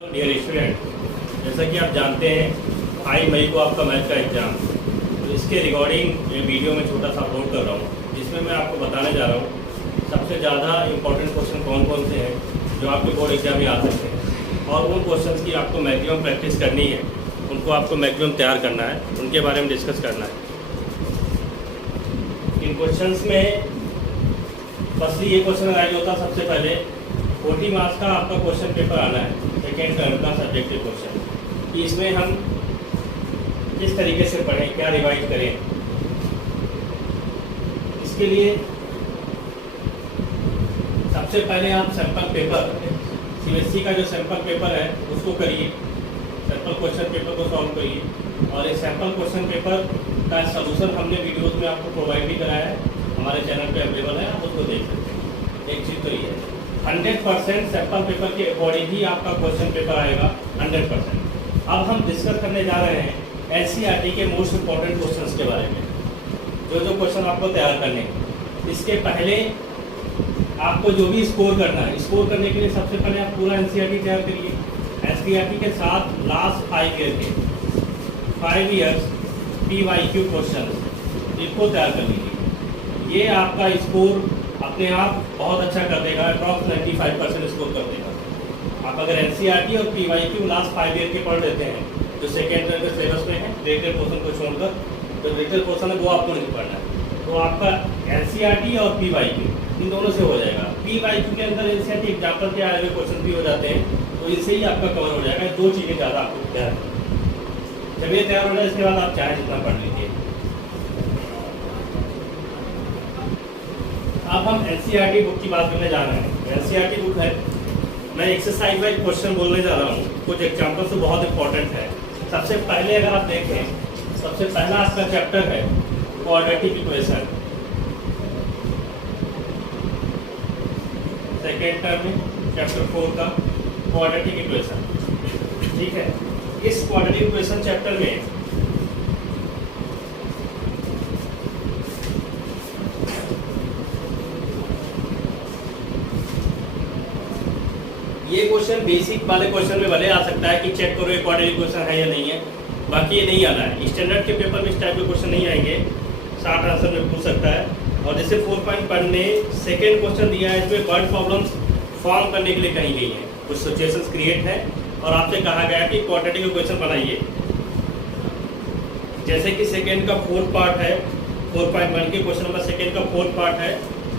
Dear student, जैसा कि आप जानते हैं 5 मई को आपका मैथ का एग्ज़ाम, तो इसके रिकॉर्डिंग ये वीडियो में छोटा सा अपलोड कर रहा हूँ, जिसमें मैं आपको बताने जा रहा हूँ सबसे ज़्यादा इंपॉर्टेंट क्वेश्चन कौन कौन से हैं जो आपके बोर्ड एग्जाम में आ सकते हैं, और उन क्वेश्चन की आपको मैक्सिमम प्रैक्टिस करनी है, उनको आपको मैक्सिमम तैयार करना है, उनके बारे में डिस्कस करना है। इन क्वेश्चन में फर्स्टली ये क्वेश्चन राइज होता है सबसे पहले 40 मार्क्स का आपका क्वेश्चन पेपर आना है, सेकेंड टर्म का सब्जेक्टिव क्वेश्चन, कि इसमें हम किस तरीके से पढ़ें, क्या रिवाइज करें। इसके लिए सबसे पहले आप सैम्पल पेपर, सीबीएसई का जो सैम्पल पेपर है उसको करिए, सैम्पल क्वेश्चन पेपर को सॉल्व करिए, और इस सैम्पल क्वेश्चन पेपर का सलूशन हमने वीडियोस में आपको प्रोवाइड भी कराया है, हमारे चैनल पे अवेलेबल है, आप उसको देख सकते हैं। एक चीज़ तो ये है 100% सैम्पल पेपर के अकॉर्डिंग ही आपका क्वेश्चन पेपर आएगा 100%। अब हम डिस्कस करने जा रहे हैं एनसीईआरटी के मोस्ट इम्पॉर्टेंट क्वेश्चंस के बारे में, जो क्वेश्चन आपको तैयार करने हैं। इसके पहले आपको जो भी स्कोर करना है, स्कोर करने के लिए सबसे पहले आप पूरा एनसीईआरटी तैयार करिए। एनसीईआरटी के साथ लास्ट 5 ईयर के 5 ईयर्स PYQ क्वेश्चन इसको तैयार कर लीजिए। ये आपका स्कोर अपने आप बहुत अच्छा कर देगा, अप्रॉक्स 95% स्कोर कर देगा। आप अगर एनसीईआरटी और PYQ लास्ट 5 ईयर के पढ़ लेते हैं, जो सेकेंड टर्म के सिलेबस में है, रिलेटेड पोर्शन को छोड़कर, जो रिलेटेड पोर्शन है वो आपको नहीं पढ़ना है, तो आपका एनसीईआरटी और PYQ इन दोनों से हो जाएगा। PYQ के अंदर एनसीईआरटी एग्जाम्पल के आए हुए क्वेश्चन भी हो जाते हैं, तो इससे ही आपका कवर हो जाएगा। 2 चीज़ें ज़्यादा आपको तैयार, जब ये तैयार हो जाए इसके बाद आप चाहे जितना पढ़ लीजिए। अब हम एनसीईआरटी बुक की बात करने जा रहे हैं। एनसीईआरटी बुक है, मैं एक्सरसाइज वाइज क्वेश्चन बोलने जा रहा हूँ, कुछ एग्जाम्पल तो बहुत इंपॉर्टेंट है। सबसे पहले अगर आप देखें, सबसे पहला आपका चैप्टर है क्वाड्रेटिक इक्वेशन, सेकेंड टर्म में चैप्टर 4 का क्वाड्रेटिक इक्वेशन, ठीक है। इस क्वाड्रेटिक इक्वेशन चैप्टर में ये क्वेश्चन बेसिक वाले क्वेश्चन में भले आ सकता है कि चेक करो ये क्वाड्रेटिक इक्वेशन है या नहीं है, बाकी ये नहीं आना है। स्टैंडर्ड के पेपर में इस टाइप के क्वेश्चन नहीं आएंगे, 60 आंसर में पूछ सकता है। और जैसे 4.1 में सेकेंड क्वेश्चन दिया है, इसमें वर्ड प्रॉब्लम्स फॉर्म करने के लिए कही गई है, कुछ सिचुएशंस क्रिएट है और आपसे कहा गया कि क्वाड्रेटिक इक्वेशन बनाइए। जैसे कि सेकेंड का 4th पार्ट है, 4.1 के क्वेश्चन नंबर सेकेंड का 4th पार्ट है,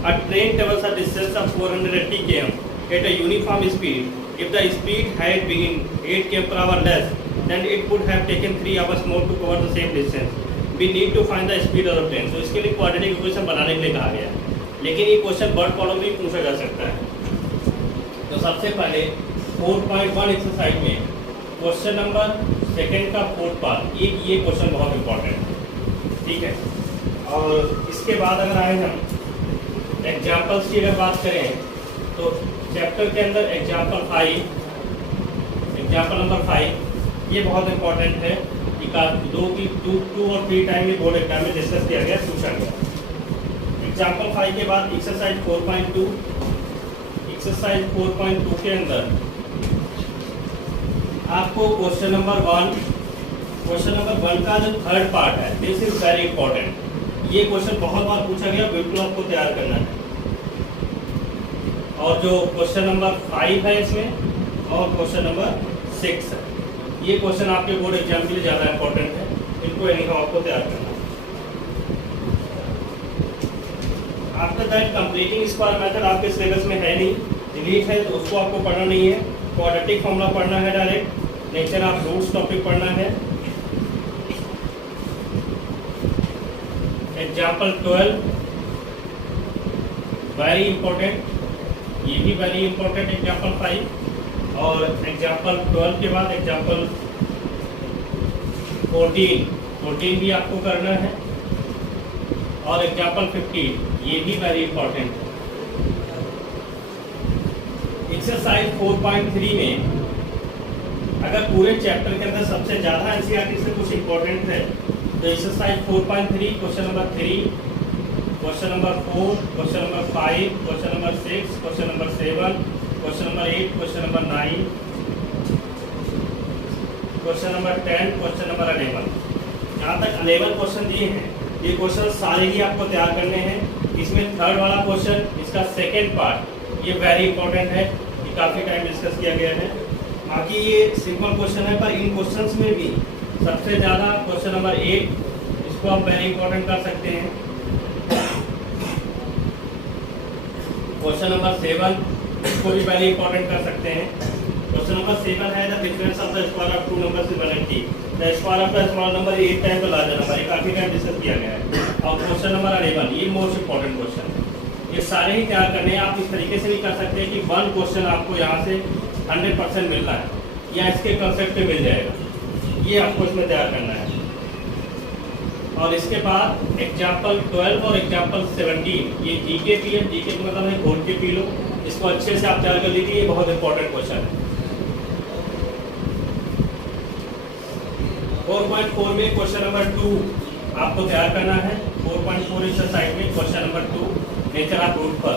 अ train travels a distance of 480 km at a uniform speed. If the speed had been 8 km/h less, then it would have taken 3 hours more to cover the same distance. We need to find the speed of the train. तो इसके लिए quadratic equation बनाने के लिए कहा गया है, लेकिन ये क्वेश्चन वर्ड प्रॉब्लम भी पूछा जा सकता है। तो सबसे पहले 4.1 एक्सरसाइज में क्वेश्चन नंबर सेकेंड का 4th पार्ट, ये क्वेश्चन बहुत इंपॉर्टेंट है, ठीक है। और इसके बाद अगर आए हम एग्जाम्पल्स की अगर बात करें, तो चैप्टर के अंदर एग्जाम्पल नंबर 5 ये बहुत इंपॉर्टेंट है कि 2 और 3 टाइम ये बोर्ड एग्जाम में डिस्कस किया गया, पूछा गया। एग्जाम्पल 5 के बाद एक्सरसाइज 4.2, एक्सरसाइज 4.2 के अंदर आपको क्वेश्चन नंबर 1 का जो 3rd पार्ट है, दिस इज वेरी इंपॉर्टेंट। ये क्वेश्चन बहुत बार पूछा गया, बिल्कुल आपको तैयार करना है। और जो क्वेश्चन नंबर 5 है इसमें, और क्वेश्चन नंबर 6 है, ये क्वेश्चन आपके बोर्ड एग्जाम के लिए ज़्यादा इंपॉर्टेंट है, इनको इनको आपको तैयार करना है। After that completing square method आपके सिलेबस में है नहीं, डिलीट है, तो उसको आपको पढ़ना नहीं है। क्वाड्रेटिक फॉर्मूला पढ़ना है direct, nature of roots topic पढ़ना है। एग्जाम्पल 12 वेरी इंपॉर्टेंट, ये भी वेरी इंपॉर्टेंट एग्जाम्पल 5। और एग्जाम्पल 12 के बाद एग्जाम्पल 14 भी आपको करना है, और एग्जाम्पल 15 ये भी वेरी इंपॉर्टेंट है। एक्सरसाइज 4.3 में अगर पूरे चैप्टर के अंदर सबसे ज़्यादा एनसीईआरटी से कुछ इंपॉर्टेंट है, तो exercise 4.3 question number 3, question number 4, question number 5, question number 6, question number 7, question number 8, question number 9, question number 10, question number 11। जहाँ तक 11 क्वेश्चन दिए हैं, ये क्वेश्चन सारे ही आपको तैयार करने हैं। इसमें थर्ड वाला क्वेश्चन, इसका सेकेंड पार्ट, ये वेरी इंपॉर्टेंट है, ये काफ़ी टाइम डिस्कस किया गया है। बाकी ये सिंपल क्वेश्चन है, पर इन क्वेश्चंस में भी सबसे ज़्यादा क्वेश्चन नंबर 8, इसको आप वेरी इंपॉर्टेंट कर सकते हैं। क्वेश्चन नंबर 7, इसको भी वेरी इंपॉर्टेंट कर सकते हैं। क्वेश्चन नंबर 7 है the difference of the square of two numbers is 180। The square of the small number 8 time the larger number, ये काफी टाइम डिस्कस किया गया है। और क्वेश्चन नंबर 11, ये मोस्ट इंपॉर्टेंट क्वेश्चन है। ये सारे ही तैयार करने हैं। आप इस तरीके से भी कर सकते हैं कि 1 क्वेश्चन आपको यहाँ से 100% मिल रहा है या इसके कंसेप्ट पे मिल जाएगा, ये आपको इसमें तैयार करना है। और इसके बाद एग्जाम्पल 12 और एग्जाम्पल 17, ये जीके पी है। जीके का मतलब है घोल के पी लो, इसको अच्छे से आप तैयार कर लीजिए, ये बहुत इंपॉर्टेंट क्वेश्चन है। 4.4 में क्वेश्चन नंबर 2 आपको तैयार करना है। 4.4 एक्सरसाइज में question number 2, nature of root पर।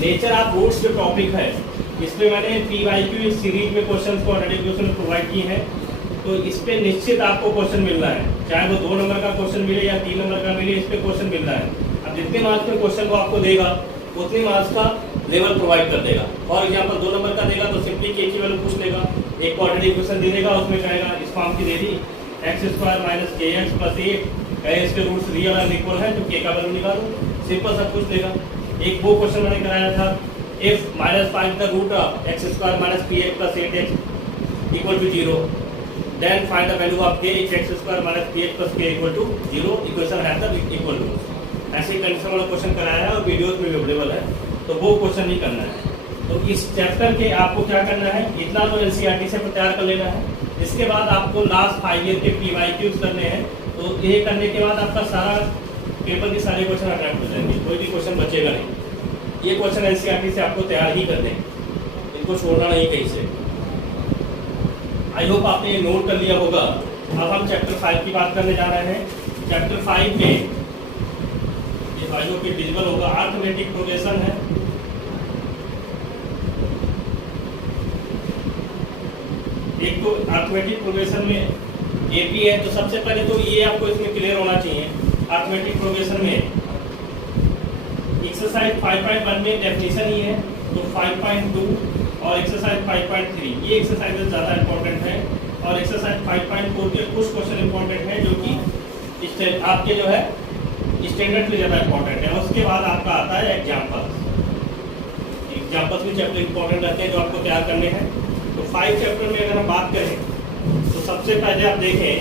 नेचर ऑफ रूट्स जो टॉपिक है, इसमें मैंने PYQ सीरीज में क्वेश्चन को ऑलरेडी क्वेश्चन प्रोवाइड किए हैं, तो इस पे निश्चित आपको क्वेश्चन मिलना है, चाहे वो 2 नंबर का क्वेश्चन मिले या 3 नंबर का मिले, इस पे क्वेश्चन मिलना है। अब जितने मार्क्स में क्वेश्चन को आपको देगा, उतने मार्क्स का लेवल प्रोवाइड कर देगा। फॉर एग्जाम्पल 2 नंबर का देगा तो सिंपली के की वैल्यू पूछ लेगा, एक क्वाड्रेटिक इक्वेशन दे देगा, उसमें कहेगा इस फॉर्म की दे दी x² - kx + 8, कहे इसके रूट्स रियल और इक्वल है तो k का वैल्यू निकालो, सिंपल सब कुछ देगा। एक वो क्वेश्चन मैंने कराया था, if -5 the root of x² - px + 8x = 0, then find the value of k if x² - px + k = 0, equation है तब इक्वल टू। ऐसे कंडीशन वाला क्वेश्चन कराया है और वीडियोस में भी अवेलेबल है, तो वो क्वेश्चन नहीं करना है। तो इस चैप्टर के आपको क्या करना है, इतना तो NCERT से तैयार कर लेना है। इसके बाद आपको लास्ट 5 ईयर के PYQs करने हैं, तो ये करने के बाद आपका सारा पेपर के सारे क्वेश्चन अटेम्प्ट हो जाएंगे, कोई भी क्वेश्चन बचेगा नहीं। ये क्वेश्चन NCERT से आपको तैयार ही करने हैं, इनको छोड़ना नहीं कहीं से। आई होप आपने ये नोट कर लिया होगा। अब हम चैप्टर 5 की बात करने जा रहे हैं। चैप्टर 5 में ये आई होप विजिबल होगा, अर्थमेटिक प्रोग्रेशन है। एक तो अर्थमेटिक प्रोग्रेशन में AP है, तो सबसे पहले तो ये आपको इसमें क्लियर होना चाहिए। अर्थमेटिक प्रोग्रेशन में एक्सरसाइज 5.1 में डेफिनेशन ही है, तो 5.2 और एक्सरसाइज 5.3 ये एक्सरसाइजेज ज़्यादा इंपॉर्टेंट है। और एक्सरसाइज 5.4 के कुछ क्वेश्चन इंपॉर्टेंट है जो कि आपके जो है स्टैंडर्ड से ज़्यादा इंपॉर्टेंट है। उसके बाद आपका आता है एग्जाम्पल्स। एग्जाम्पल्स भी चैप्टर इंपॉर्टेंट रहते हैं जो आपको तैयार करने हैं। तो 5 चैप्टर में अगर हम बात करें तो सबसे पहले आप देखें,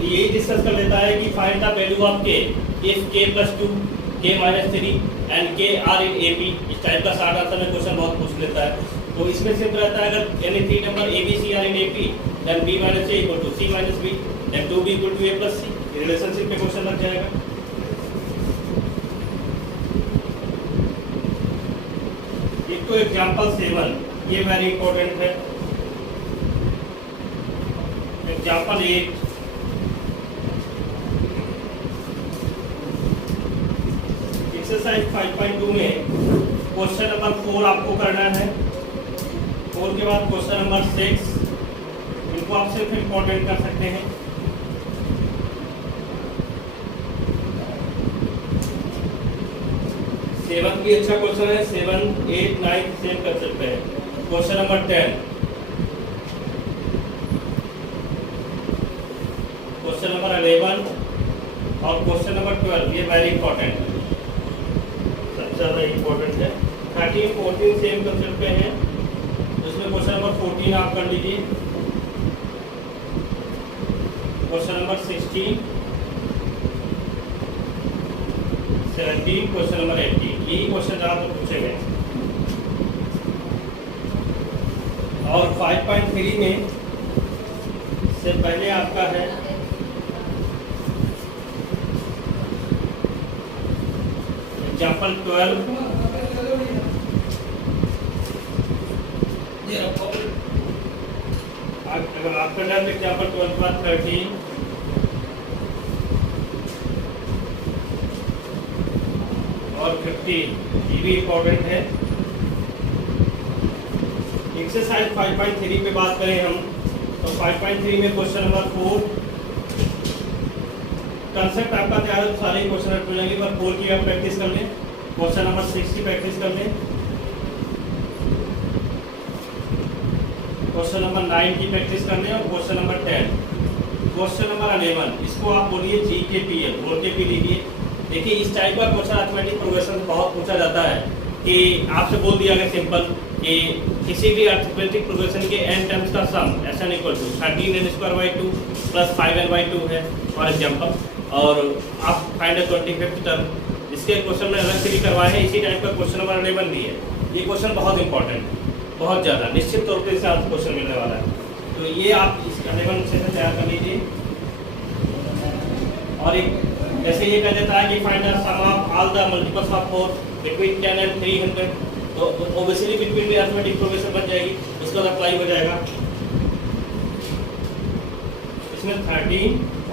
यही डिस्कस कर लेता है कि find the value of k if k + 2 k - 3 and k are in AP। इस टाइप का शॉर्ट आंसर में क्वेश्चन बहुत पूछ लेता है। तो इसमें सिंपल रहता है, अगर any 3 number ABC are in AP, then B - A = C - B, then 2B = A + C। Relationship पे क्वेश्चन लग जाएगा। एक तो एग्जांपल 7, ये वेरी इंपॉर्टेंट है। एग्जांपल 8, एक्सरसाइज 5.2 में क्वेश्चन नंबर 4 आपको करना है। 4 के बाद क्वेश्चन नंबर 6, इनको आप सिर्फ इंपॉर्टेंट कर सकते हैं। सेवन भी अच्छा क्वेश्चन है, 7, 8, 9 सेम कर सकते हैं। क्वेश्चन नंबर 10, क्वेश्चन नंबर 11 और क्वेश्चन नंबर 12, ये वेरी इंपॉर्टेंट है, सबसे ज़्यादा इंपॉर्टेंट है। 13, 14 सेम कंसेप्ट पे हैं, इसमें क्वेश्चन नंबर 14 आप कर लीजिए। क्वेश्चन नंबर 16, 17, क्वेश्चन नंबर 18, यही क्वेश्चन ज़्यादा पूछे गए। और 5.3 में से पहले आपका है एग्जाम्पल 12, अगर आपका डर एग्जाम्पल 12 के बाद 13, और और 15 ये भी इम्पोर्टेंट है। एक्सरसाइज 5.3 पे बात करें हम तो 5.3 में क्वेश्चन नंबर 4 कंसेप्ट आपका तैयार है तो सारे क्वेश्चन हो जाएंगे, पर 4 की आप प्रैक्टिस कर लें, क्वेश्चन नंबर 6 की प्रैक्टिस कर लें, क्वेश्चन नंबर 9 की प्रैक्टिस कर लें और क्वेश्चन नंबर 10। क्वेश्चन नंबर 11 इसको आप बोलिए GKPL बोल के भी लीजिए। देखिए इस टाइप का क्वेश्चन अर्थमेटिक प्रोग्रेशन बहुत पूछा जाता है कि आपसे बोल दिया गया सिंपल कि किसी भी अर्थमेटिक प्रोग्रेशन के n टर्म्स का सम SN = 13n²/2 + 5n/2 है फॉर एग्जांपल, और आप फाइंड 25th टर्म। इसके क्वेश्चन में अलग से भी करवाए हैं, इसी टाइप का क्वेश्चन नंबर 11 भी है। ये क्वेश्चन बहुत इंपॉर्टेंट है, बहुत ज़्यादा निश्चित तौर पर इससे आपको क्वेश्चन मिलने वाला है, तो ये आप इस 11 अच्छे से तैयार कर लीजिए। और एक जैसे ये कह देता है कि find the sum of all the multiples of 4 between 10 and 300, तो ऑब्वियसली बिटवीन भी अर्थमेटिक प्रोग्रेशन बन जाएगी, उसका अप्लाई हो जाएगा। इसमें 13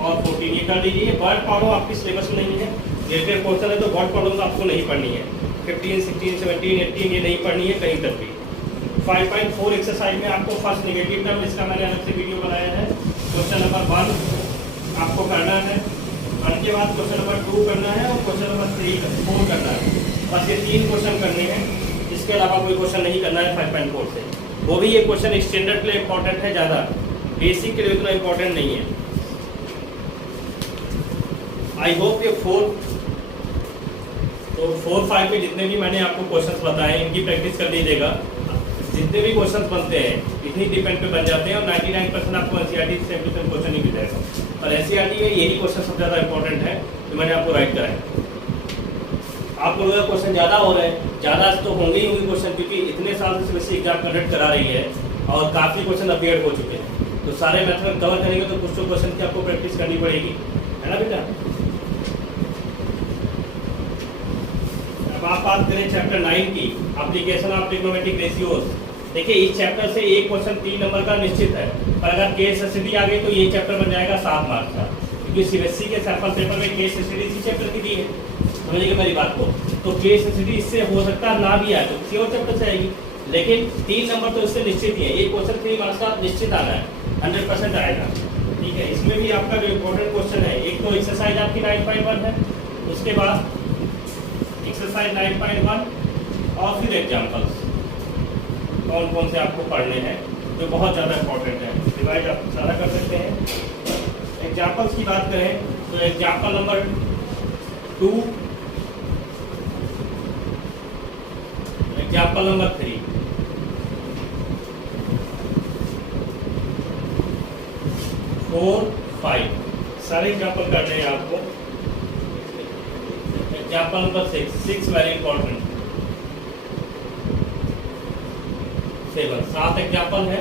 और 14 ये कर लीजिए। वर्ड प्रॉब्लम आपकी सिलेबस में नहीं है, रिलेटेड क्वेश्चन है तो वर्ड प्रॉब्लम आपको नहीं पढ़नी है। 15, 16, 17, 18 ये नहीं पढ़नी है कहीं तक भी। 5.4 एक्सरसाइज में आपको फर्स्ट नेगेटिव टर्म, इसका मैंने अलग से वीडियो बनाया है। क्वेश्चन नंबर 1 आपको करना है, 1 के बाद क्वेश्चन नंबर 2 करना है और क्वेश्चन नंबर 4 करना है। बस ये 3 क्वेश्चन करने हैं, इसके अलावा कोई क्वेश्चन नहीं करना है 5.4 से। वो भी ये क्वेश्चन स्टैंडर्ड के लिए इंपॉर्टेंट है, ज़्यादा बेसिक के लिए उतना इंपॉर्टेंट नहीं है। आई होप ये 4, 5 में जितने भी मैंने आपको क्वेश्चंस बताए इनकी प्रैक्टिस कर लीजिएगा। जितने भी क्वेश्चंस बनते हैं इतनी डिपेंड पे बन जाते हैं और 99% आपको NCERT से क्वेश्चन ही मिल जाएगा, और NCERT में यही क्वेश्चन सबसे ज़्यादा इंपॉर्टेंट है जो मैंने आपको राइट कराया। आप लोगों का क्वेश्चन ज़्यादा हो रहे हैं, ज़्यादा तो होंगे ही होंगे क्वेश्चन, क्योंकि इतने साल से सीबीएसई एग्जाम कंडक्ट करा रही है और काफ़ी क्वेश्चन अपीयर हो चुके हैं, तो सारे मेथड कवर करेंगे तो कुछ तो क्वेश्चन की आपको प्रैक्टिस करनी पड़ेगी, है ना बेटा। अब आप बात करें चैप्टर 9 की, एप्लीकेशन ऑफ ट्रिग्नोमेट्रिक रेशियोज। देखिए इस चैप्टर से एक क्वेश्चन 3 नंबर का निश्चित है, पर अगर केस स्टडी आ गई तो ये चैप्टर बन जाएगा 7 मार्क्स का, क्योंकि सीबीएसई के सैंपल पेपर में केस स्टडी इसी चैप्टर की दी है, समझिएगा मेरी बात को। तो केस स्टडी इससे हो सकता है ना भी आए तो किसी और चैप्टर से आएगी, लेकिन 3 नंबर तो इससे निश्चित ही है। ये क्वेश्चन 3 मार्क्स का निश्चित आना है, 100% आएगा, ठीक है। इसमें भी आपका जो इम्पोर्टेंट क्वेश्चन है, एक तो एक्सरसाइज आपकी 9.1 है, उसके बाद एक्सरसाइज 9.1 और फिर एग्जाम्पल्स कौन कौन से आपको पढ़ने हैं जो बहुत ज़्यादा इंपॉर्टेंट है। डिवाइड आप सारा कर सकते हैं। एग्जाम्पल्स की बात करें तो example number 2, example number 3, four 5 सारे एग्जाम्पल करने हैं आपको। Example number 6 very important, 7 example है,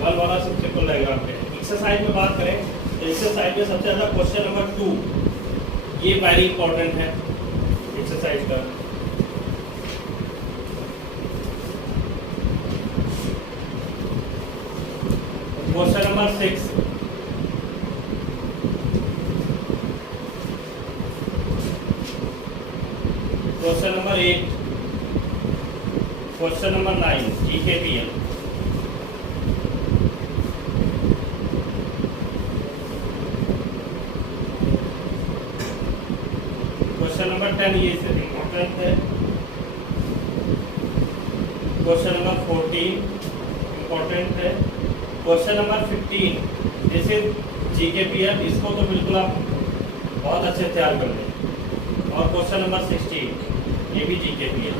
1 वाला सबसे सिंपल रहेगा। एक्सरसाइज में बात करें तो एक्सरसाइज में सबसे ज़्यादा क्वेश्चन नंबर 2 ये वेरी इंपॉर्टेंट है एक्सरसाइज का। Question number 6, question number 8, question number 9 GKPL, question number 10 ये से इम्पोर्टेंट है, क्वेश्चन नंबर 14 इम्पोर्टेंट है, क्वेश्चन नंबर 15 जैसे GKPL, इसको तो बिल्कुल आप बहुत अच्छे से तैयार कर लें, और क्वेश्चन नंबर 16 ये भी GKPL।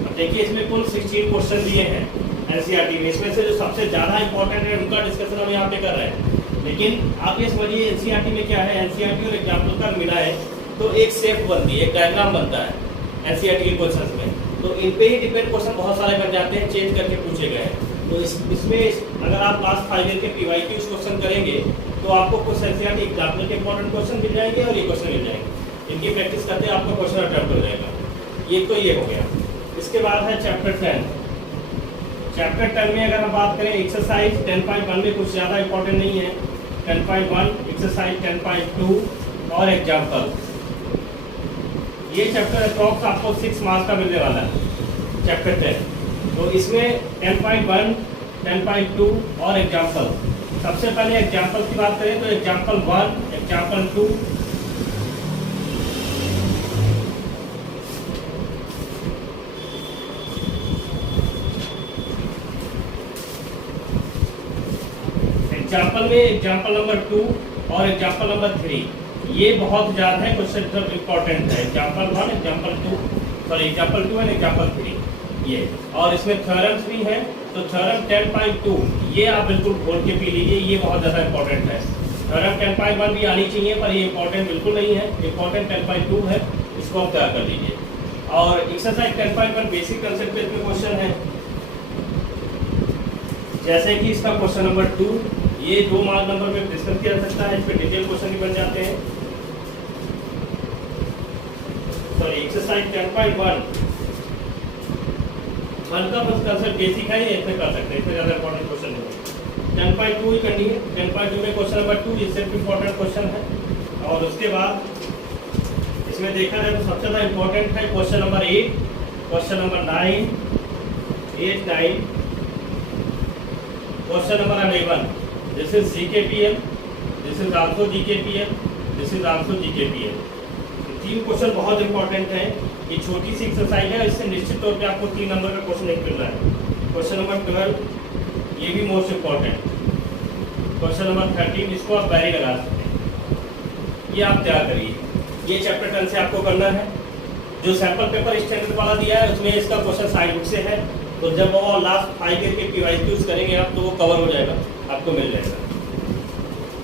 अब देखिए इसमें कुल 16 क्वेश्चन दिए हैं NCERT में, इसमें से जो सबसे ज़्यादा इंपॉर्टेंट है उनका डिस्कशन हम यहाँ पे कर रहे हैं। लेकिन आप ये समझिए NCERT में क्या है, NCERT और एग्जाम्पल का मिला है तो एक शेप बनती है, एक डायग्राम बनता है NCERT के क्वेश्चन में, तो इन पे ही डिपेंड क्वेश्चन बहुत सारे बन जाते हैं, चेंज करके पूछे गए हैं। तो इसमें अगर आप लास्ट 5 ईयर के PYQs क्वेश्चन करेंगे तो आपको कुछ NCERT एग्जाम्पल के इंपॉर्टेंट क्वेश्चन मिल जाएंगे और ये क्वेश्चन मिल जाएंगे। इनकी प्रैक्टिस करते हैं आपका क्वेश्चन अटेम्प्ट हो जाएगा। ये तो ये हो गया। इसके बाद है चैप्टर 10। चैप्टर 10 में अगर हम बात करें एक्सरसाइज 10.1 में कुछ ज़्यादा इंपॉर्टेंट नहीं है, 10.1 एक्सरसाइज 10.2 और एग्जाम्पल। ये चैप्टर अप्रॉक्स आपको 6 मार्क्स का मिलने वाला है, चैप्टर 10। तो इसमें 10.1, 10.2 और एग्जाम्पल। सबसे पहले एग्जाम्पल की बात करें तो एग्जाम्पल 1, एग्जाम्पल 2, एग्जाम्पल में एग्जाम्पल नंबर 2 और एग्जाम्पल नंबर 3 ये बहुत ज़्यादा है, क्वेश्चन इंपॉर्टेंट है। Example 1, example 2, sorry example 2 and example 3 ये, और इसमें थ्योरम्स भी हैं। तो थ्योरम 10.2 ये आप बिल्कुल खोल के पी लीजिए, ये बहुत ज़्यादा इंपॉर्टेंट है। थ्योरम 10.1 भी आनी चाहिए पर ये इंपॉर्टेंट बिल्कुल नहीं है, इंपॉर्टेंट 10.2 है, इसको आप तैयार कर लीजिए। और एक्सरसाइज 10.1 बेसिक कंसेप्ट पे इसमें क्वेश्चन है, जैसे कि इसका क्वेश्चन नंबर 2 ये 2 मार्क नंबर में डिस्कस किया जा सकता है, इस पर डिटेल क्वेश्चन भी बन जाते हैं। सॉरी एक्सरसाइज 10.1 का बस कंसेप्ट बेसिक है, ये इसमें कर सकते हैं, इसमें ज़्यादा इंपॉर्टेंट क्वेश्चन नहीं है। 10.2 ही करनी है। 10.2 में क्वेश्चन नंबर 2 ये सिर्फ इंपॉर्टेंट क्वेश्चन है। और उसके बाद इसमें देखा जाए तो सबसे ज़्यादा इंपॉर्टेंट है question number 8, question number 9, 8, 9, question number 11, this is GKPL, this is also GKPL, this is also GKPL। 3 question बहुत इंपॉर्टेंट हैं। ये छोटी सी एक्सरसाइज है, इससे निश्चित तौर पे आपको 3 नंबर का क्वेश्चन एक मिल रहा है। क्वेश्चन नंबर 12 ये भी मोस्ट इंपॉर्टेंट, क्वेश्चन नंबर 13 इसको आप बैरी लगा सकते हैं, ये आप तैयार करिए। ये चैप्टर 10 से आपको करना है। जो सैम्पल पेपर स्टैंडर्ड वाला दिया है उसमें इसका क्वेश्चन साइड बुक से है, तो जब वो लास्ट 5 ईयर के PYQs करेंगे आप तो वो कवर हो जाएगा, आपको मिल जाएगा।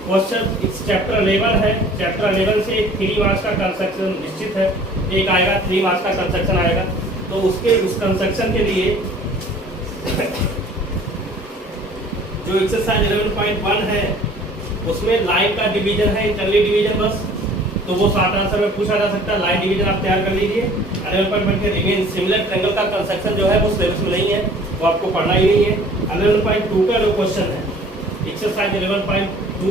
क्वेश्चन इस चैप्टर 11 है, चैप्टर 11 से 3 मार्क्स का कंस्ट्रक्शन निश्चित है, एक आएगा 3 मार्क्स का कंस्ट्रक्शन आएगा। तो उसके उस कंस्ट्रक्शन के लिए जो एक्सरसाइज 11.1 है उसमें लाइन का डिवीजन है, इंटरनली डिवीजन बस, तो वो शॉर्ट आंसर में पूछा जा सकता है। लाइन डिवीजन आप तैयार कर लीजिए। 11.1 के रिमेन सिमिलर ट्रायंगल का कंस्ट्रक्शन जो है वो सिलेबस में नहीं है, वो आपको पढ़ना ही नहीं है। 11.2 का जो क्वेश्चन है एक्सरसाइज 11.2,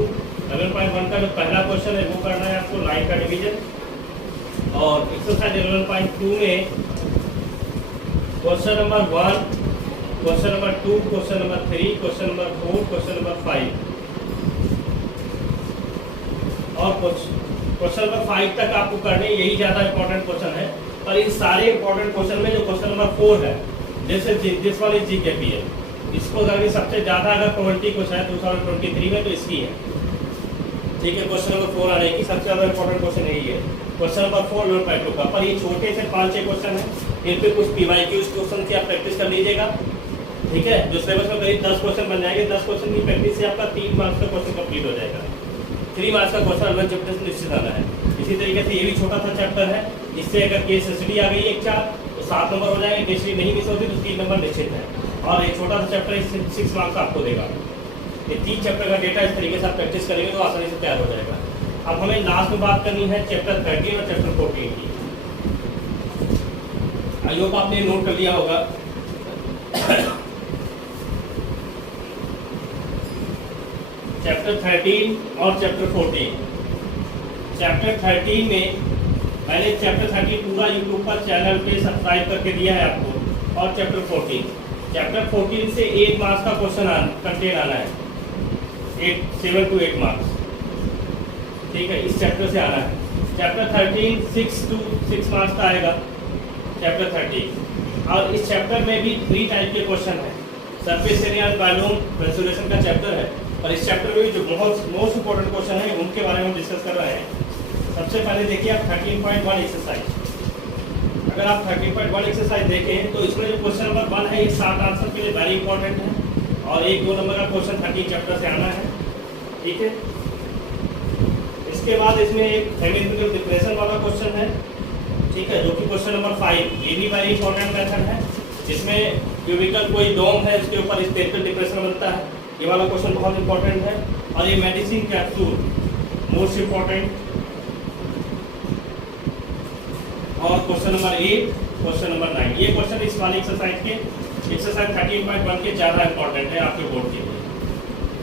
11.1 का जो पहला क्वेश्चन है वो करना है आपको, लाइन का डिवीजन। और एक्सरसाइज 11.2 में question number 1, question number 2, question number 3, question number 4, question number 5 और क्वेश्चन नंबर 5 तक आपको करने, यही ज़्यादा इंपॉर्टेंट क्वेश्चन है। और इन सारे इंपॉर्टेंट क्वेश्चन में जो क्वेश्चन नंबर 4 है, जैसे दिस वन इज GKPL, इसको करके सबसे ज़्यादा अगर प्रोबेबिलिटी कुछ है 2023 में तो इसकी है, ठीक है। क्वेश्चन नंबर 4 आने की सबसे ज़्यादा इंपॉर्टेंट क्वेश्चन यही है, क्वेश्चन नंबर 4 11.2 का। पर ये छोटे से 5-6 क्वेश्चन है, इन पर कुछ PYQs क्वेश्चन की आप प्रैक्टिस कर लीजिएगा, ठीक है। जो सिलेबस में करीब 10 क्वेश्चन बन जाएंगे, 10 क्वेश्चन की प्रैक्टिस से आपका 3 मार्क्स का क्वेश्चन कंप्लीट हो जाएगा। 3 मार्क्स का क्वेश्चन अलग चैप्टर से निश्चित आना है। इसी तरीके से ये भी छोटा सा चैप्टर है, इससे अगर केस स्टडी आ गई एक 4 तो 7 नंबर हो जाएंगे, केस स्टडी नहीं मिस होती तो 3 नंबर निश्चित है। और ये छोटा सा चैप्टर 6 मार्क्स आपको देगा। ये 3 चैप्टर का डेटा इस तरीके से आप प्रैक्टिस करेंगे तो आसानी से तैयार हो जाएगा। अब हमें लास्ट में बात करनी है चैप्टर 13 और चैप्टर 14 की। आई होप आपने नोट कर लिया होगा। चैप्टर 13 और चैप्टर 14। चैप्टर 13 में मैंने चैप्टर 13 पूरा यूट्यूब पर चैनल पे सब्सक्राइब करके दिया है आपको। और चैप्टर 14 से 8 मार्क्स का क्वेश्चन कंटेन आना है, 7 to 8 मार्क्स, ठीक है, इस चैप्टर से आना है। चैप्टर 13 6 to 6 मार्क्स का आएगा चैप्टर 13। और इस चैप्टर में भी 3 टाइप के क्वेश्चन हैं। सरफेस एरिया वॉल्यूम कंसोलिडेशन का चैप्टर है, और इस चैप्टर में भी जो बहुत मोस्ट इंपॉर्टेंट क्वेश्चन है उनके बारे में डिस्कस कर रहे हैं। सबसे पहले देखिए आप 13.1 एक्सरसाइज। अगर आप 13.1 एक्सरसाइज देखें तो इसमें जो क्वेश्चन नंबर 1 है ये 60 आंसर के लिए वेरी इंपॉर्टेंट है, और 1-2 नंबर का क्वेश्चन 13 चैप्टर से आना है, ठीक है। इसके बाद इसमें एक हेमिस्फीरिकल डिप्रेशन वाला क्वेश्चन है, ठीक है, जो कि क्वेश्चन नंबर 5, ये भी वेरी इंपॉर्टेंट मेथड है, जिसमें क्यूबिकल कोई डोम है उसके ऊपर स्पेरिकल डिप्रेशन बनता है, ये वाला क्वेश्चन बहुत इंपॉर्टेंट है। और ये मेडिसिन कैप्सूल मोस्ट इंपॉर्टेंट। और क्वेश्चन नंबर 8, क्वेश्चन नंबर 9, ये क्वेश्चन इस वाली एक्सरसाइज के एक्सरसाइज 13.1 के ज़्यादा इंपॉर्टेंट है आपके बोर्ड के लिए।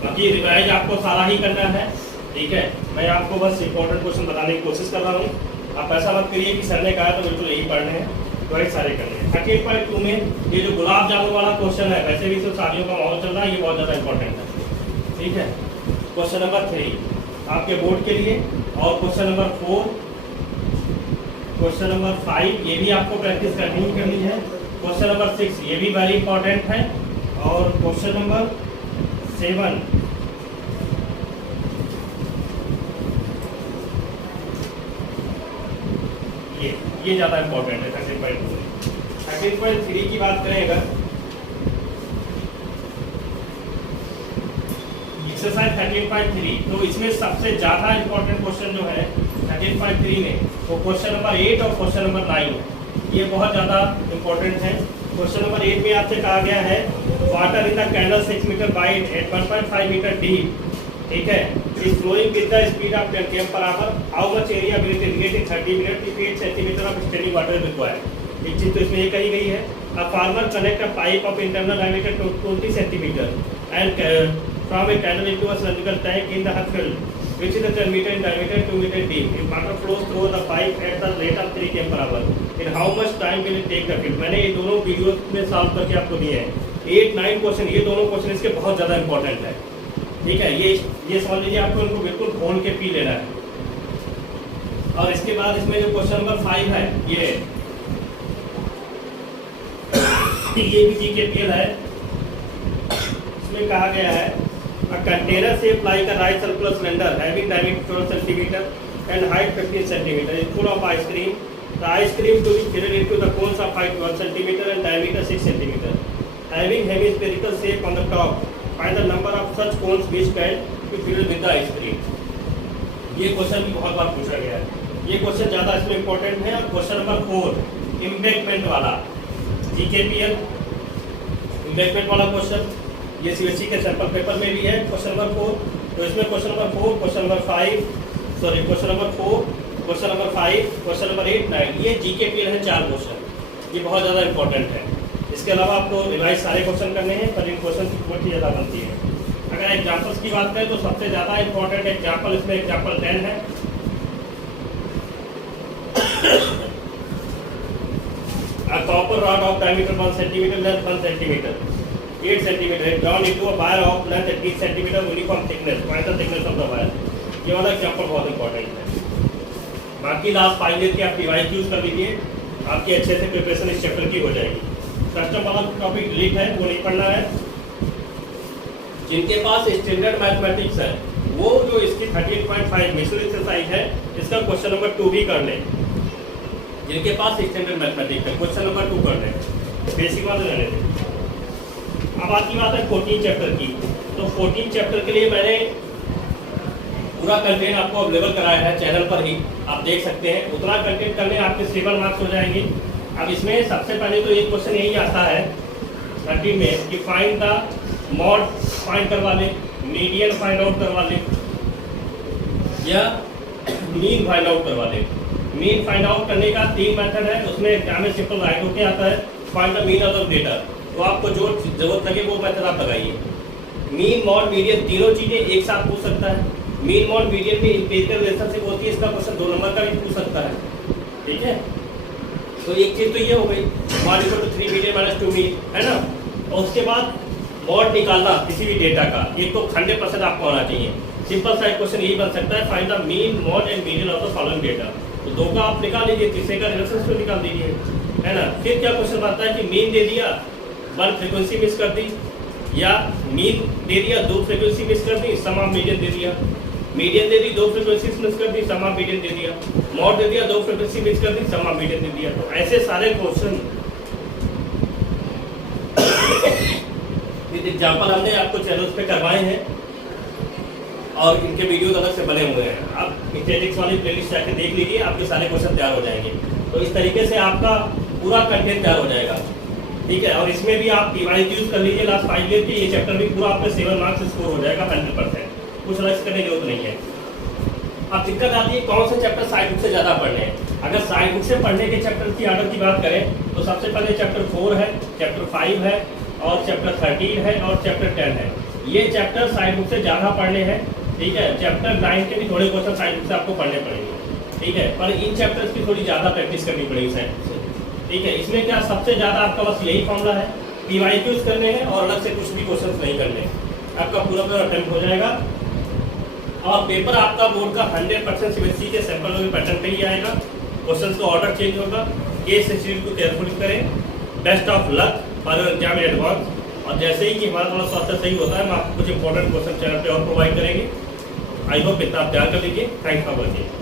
बाकी रिवाइज आपको सारा ही करना है, ठीक है। मैं आपको बस इंपॉर्टेंट क्वेश्चन बताने की कोशिश कर रहा हूँ। आप ऐसा मत करिए कि सर ने कहा तो बिल्कुल यही पढ़ने हैं, तो वही सारे करने हैं। 38.2 में ये जो गुलाब जामुन वाला क्वेश्चन है, वैसे भी तो शादियों का माहौल चल रहा है, ये बहुत ज़्यादा इंपॉर्टेंट है। ठीक है, क्वेश्चन नंबर 3 आपके बोर्ड के लिए, और क्वेश्चन नंबर 4, क्वेश्चन नंबर 5 ये भी आपको प्रैक्टिस करनी ही करनी है। क्वेश्चन नंबर 6 ये भी वेरी इंपॉर्टेंट है, और क्वेश्चन नंबर 7 ये ज़्यादा इंपॉर्टेंट है। 13.2 13.3 की बात करें अगर, एक्सरसाइज 13.3, तो इसमें सबसे ज़्यादा इंपॉर्टेंट क्वेश्चन जो है 13.3 में, वो क्वेश्चन नंबर 8 और क्वेश्चन नंबर 9 ये बहुत ज़्यादा इंपॉर्टेंट है। क्वेश्चन नंबर 8 में आपसे कहा गया है water in the canal 6 metre wide at 1.5 metre deep, ठीक है, is flowing with the speed of 10 km per hour, how much area will it irrigate in 30 minute if 8 centimetre of standing water is required. एक चीज़ तो इसमें ये कही गई है, a farmer connect a pipe of internal diameter 20 centimetre and from a canal into a cylindrical tank in the field which is 10 meter in diameter, 2 meter deep. If water flows through the pipe at the rate of 3 km per hour, in how much time will it take the fill? मैंने ये दोनों video में solve करके आपको दिए हैं। 8, 9 question, ये दोनों क्वेश्चन इसके बहुत ज़्यादा इंपॉर्टेंट है। ठीक है, ये समझ लीजिए, आपको इनको बिल्कुल खोल के पी लेना है। और इसके बाद इसमें जो क्वेश्चन नंबर 5 है, ये भी जीकेपीएल है। इसमें कहा गया है a container shaped like a right circular cylinder having diameter 12 centimeter and height 15 centimeter is full of ice cream. The ice cream to be filled into the cones of height 12 centimeter and diameter 6 centimeter. Having hemispherical shape on the top, find the number of such cones which can be filled with the ice cream. ये question भी बहुत बार पूछा गया है। ये question ज़्यादा इसमें important है। और क्वेश्चन नंबर 4 इम्बैंकमेंट वाला जीकेपीएल इम्बैंकमेंट वाला क्वेश्चन, ये सीबीएसई के सैंपल पेपर में भी है क्वेश्चन नंबर 4। तो इसमें question number 4, question number 5, sorry question number 4, question number 5, question number 8, 9 ये जीकेपीएल है 4 क्वेश्चन। ये बहुत ज़्यादा इंपॉर्टेंट है। इसके अलावा आपको रिवाइज सारे क्वेश्चन करने हैं, पर इन क्वेश्चन की बहुत ही ज़्यादा बनती है। अगर एग्जाम्पल्स की बात करें तो सबसे ज़्यादा इंपॉर्टेंट एग्जाम्पल इसमें एग्जाम्पल 10 है। A copper rod of diameter 1 centimeter, length 1 centimeter, 8 centimeter is drawn into a wire of length 18 centimeter, uniform thickness. Find the thickness of the wire. ये वाला एग्जाम्पल बहुत इंपॉर्टेंट है। बाकी लास्ट 5 ईयर के आप device use कर लीजिए, आपकी अच्छे से प्रिपरेशन इस चैप्टर की हो जाएगी। कस्टम वाला टॉपिक डिलीट है, वो नहीं पढ़ना है। जिनके पास स्टैंडर्ड मैथमेटिक्स है वो जो इसकी 13.5 मिसल एक्सरसाइज है, इसका क्वेश्चन नंबर 2 भी कर लें। जिनके पास स्टैंडर्ड मैथमेटिक्स है क्वेश्चन नंबर 2 कर लें, बेसिक वाले रहने दें। अब आती बात है 14 चैप्टर की। तो 14 चैप्टर के लिए मैंने पूरा कंटेंट आपको अवेलेबल कराया है चैनल पर ही, आप देख सकते हैं। उतना कंटेंट करने आपके 7 मार्क्स हो जाएंगे। अब इसमें सबसे पहले तो एक क्वेश्चन यही आता है 30 में कि फाइंड द मॉड फाइंड करवा लें, मीडियन फाइंड आउट करवा लें, या मीन फाइंड आउट करवा लें। मीन फाइंड आउट करने का 3 मेथड है, उसमें एग्जाम में सिंपल राइट होके आता है find the mean of the data. तो आपको जो जरूरत लगे वो मेथड आप लगाइए। मीन मॉड मीडियन तीनों चीज़ें एक साथ पूछ सकता है। मीन मॉड मीडियन में इंपीरिकल रिलेशनशिप होती है, इसका क्वेश्चन 2 नंबर का भी पूछ सकता है। ठीक है, तो एक चीज़ तो ये हो गई mode equal to 3 median minus 2 mean, है ना। और उसके बाद मॉड निकालना किसी भी डेटा का, एक तो 100% आपको आना चाहिए। सिंपल सा क्वेश्चन यही बन सकता है find the mean mod and median of the following data. तो 2 का आप निकाल लीजिए, तीसरे का रिलेशनशिप निकाल दीजिए, है ना। फिर क्या क्वेश्चन बनता है कि मीन दे दिया, 1 फ्रीक्वेंसी मिस कर दी, या मीन दे दिया 2 फ्रीक्वेंसी मिस कर दी, सम ऑफ मीडियन दे दिया। मीडियन दे दी 2 फ्रीक्वेंसी मिस कर दी, सम ऑफ मीडियन दे दिया। मॉड दे दिया 2 फ्रीक्वेंसी मिस कर दी, सम ऑफ मीडियन दे दिया। तो ऐसे सारे क्वेश्चन विद एग्जाम्पल हमने आपको चैनल्स पे करवाए हैं और इनके वीडियोस अलग से बने हुए हैं। आप स्टैटिस्टिक्स वाली प्लेलिस्ट जाके देख लीजिए, आपके सारे क्वेश्चन तैयार हो जाएंगे। तो इस तरीके से आपका पूरा कंटेंट तैयार हो जाएगा। ठीक है, और इसमें भी आप डिवाइस यूज कर लीजिए लास्ट 5 ईयर के, ये चैप्टर भी पूरा आपका 7 मार्क्स स्कोर हो जाएगा 100%। कुछ अलग करने की जरूरत नहीं है। अब दिक्कत आती है कौन से चैप्टर साइड बुक से ज़्यादा पढ़ने हैं। अगर साइड बुक से पढ़ने के चैप्टर की आर्डर की बात करें तो सबसे पहले चैप्टर 4 है, चैप्टर 5 है, और चैप्टर 13 है, और चैप्टर 10 है। ये चैप्टर साइड बुक से ज़्यादा पढ़ने हैं। ठीक है, चैप्टर 9 के भी थोड़े क्वेश्चन साइड बुक से आपको पढ़ने पड़ेंगे। ठीक है, पर इन चैप्टर्स की थोड़ी ज़्यादा प्रैक्टिस करनी पड़ेगी शायद। ठीक है, इसमें क्या सबसे ज़्यादा आपका बस यही फॉर्मूला है, PYQs करने हैं और अलग से कुछ भी क्वेश्चन नहीं करने, आपका पूरा पूरा अटेम्प्ट हो जाएगा। और पेपर आपका बोर्ड का 100% CBSE के सैंपल में पैटर्न पे ही आएगा, क्वेश्चन का ऑर्डर चेंज होगा। केस सेंसिटिव को केयरफुली करें। Best of luck for your exam in advance. और जैसे ही कि हमारा थोड़ा स्वास्थ्य सही होता है, हम आपको कुछ इंपॉर्टेंट क्वेश्चन चैनल पे और प्रोवाइड करेंगे। आई होप इतना आप तैयार कर लीजिए। Thanks for watching.